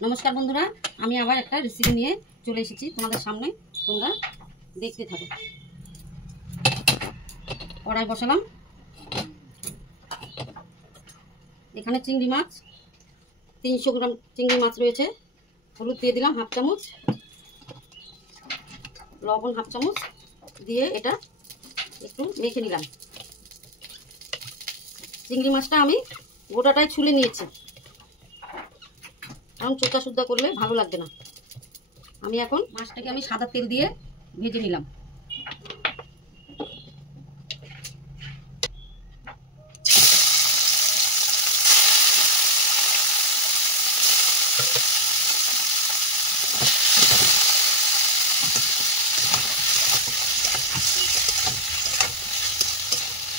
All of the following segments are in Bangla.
नमस्कार बंधुरा आमी आबार एक रेसिपि निये चले एसेछि तोमादेर सामने तोमरा देखते थाको। कड़ाई बसालाम एखाने चिंगड़ी माछ 300 ग्राम चिंगड़ी माछ रयेछे। हलुद दिये दिलाम हाफ चामच, लवण हाफ चामच दिये एटा एकटु मेखे निलाम। चिंगड़ी माछटा आमी गोटाटाई छुले नियेछि কারণ চোকা সুদ্ধা করলে ভালো লাগবে না। আমি এখন মাছটাকে আমি সাদা তেল দিয়ে ভেজে নিলাম।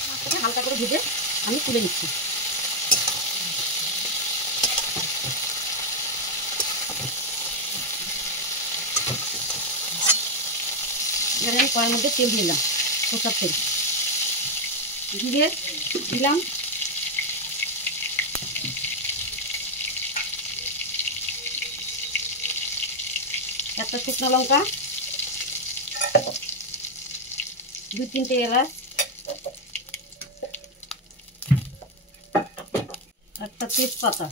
মাছটাকে হালকা করে ভেজে আমি তুলে নিচ্ছি। এখানে কড়াইয়ের মধ্যে তেল দিলাম, সরষের তেল দিয়ে দিলাম একটা শুকনো লঙ্কা, 2-3টে এলাচ, একটা তেজপাতা,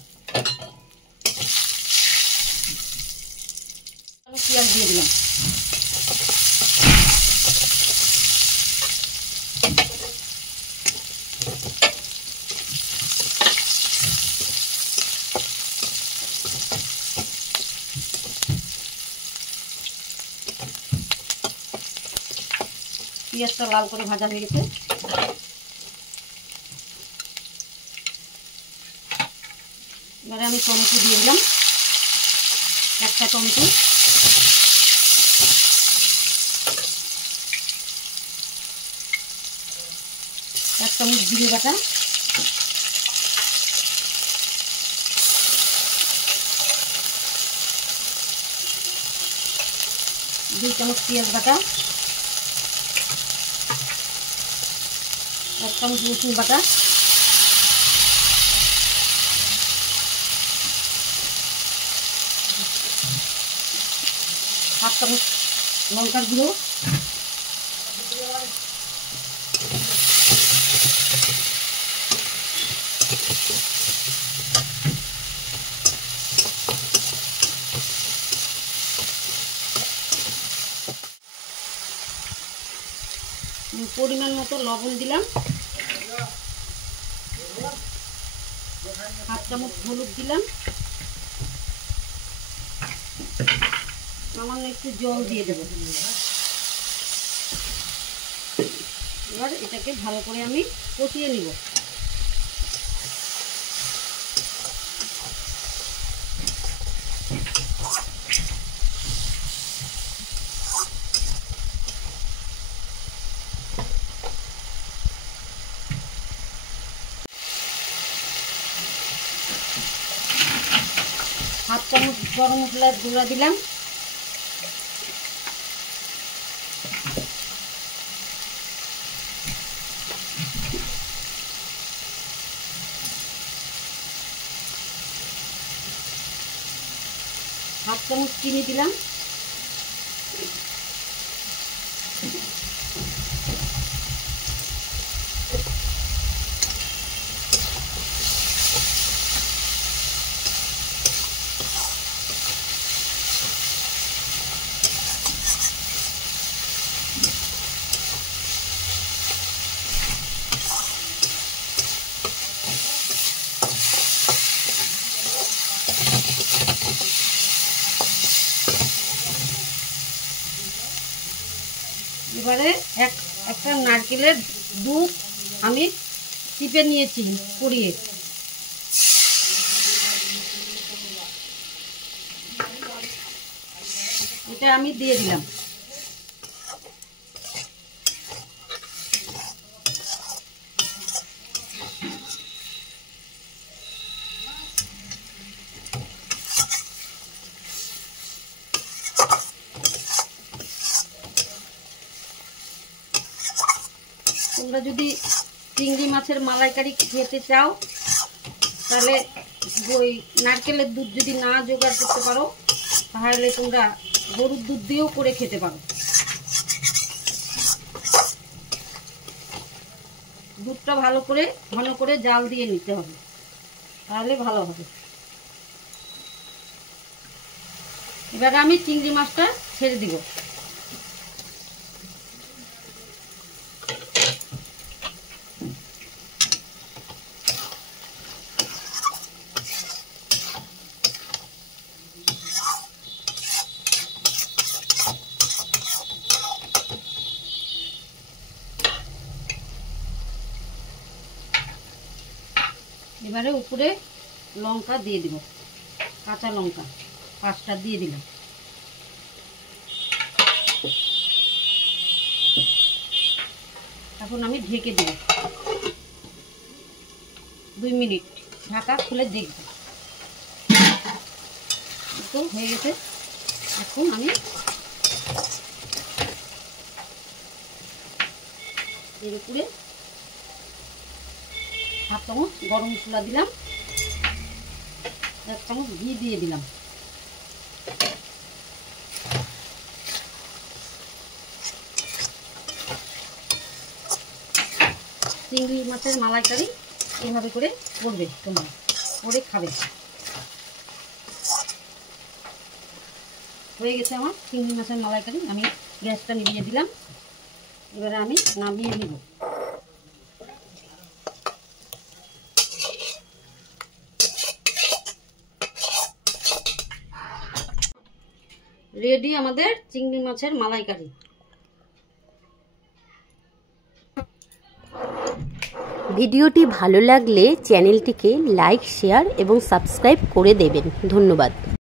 পেঁয়াজ দিয়ে দিলাম। পেঁয়াজটা লাল করে ভাজা হয়ে গেছে। এবারে আমি টমেটো দিয়ে দিলাম, একটা টমেটো, এক চামচ জিরে বাটা, দুই চামচ পেঁয়াজ বাটা, এক চামচ রসুন বাটা, হাফ চামচ লঙ্কার গুঁড়ো, পরিমাণ মতো লবণ দিলাম, হাফ চামচ হলুদ দিলাম, সামান্য একটু জল দিয়ে দেব। এবার এটাকে ভালো করে আমি কষিয়ে নিব। হাফ চামচ গরম মশলার গুঁড়া দিলাম, হাফ চামচ চিনি দিলাম, এবারে একটা নারকেলের দুধ আমি চিপে নিয়েছি পুড়িয়ে, এটা আমি দিয়ে দিলাম। তোমরা যদি চিংড়ি মাছের মালাইকারি খেতে চাও তাহলে ওই নারকেলের দুধ যদি না জোগাড় করতে পারো তাহলে তোমরা গরুর দুধ দিয়েও করে খেতে পারো। দুধটা ভালো করে ঘন করে জাল দিয়ে নিতে হবে, তাহলে ভালো হবে। এবারে আমি চিংড়ি মাছটা ছেড়ে দিব। এবারে উপরে লঙ্কা দিয়ে দিব, কাঁচা লঙ্কা 5টা দিয়ে দিলাম। এখন আমি ঢেকে দেব 2 মিনিট, ঢাকা খুলে দেখব। তো হয়ে গেছে। এখন আমি এর উপরে 1 চামচ গরম মশলা দিলাম, 1 চামচ ঘি দিয়ে দিলাম। চিংড়ি মাছের মালাইকারি এইভাবে করে করবে, তোমরা করে খাবে। হয়ে গেছে আমার চিংড়ি মাছের মালাইকারি। আমি গ্যাসটা নিভিয়ে দিলাম। এবারে আমি নামিয়ে নিব। রেডি আমাদের চিংড়ি মাছের মালাইকারি। ভিডিওটি ভালো লাগলে চ্যানেলটিকে লাইক, শেয়ার এবং সাবস্ক্রাইব করে দেবেন। ধন্যবাদ।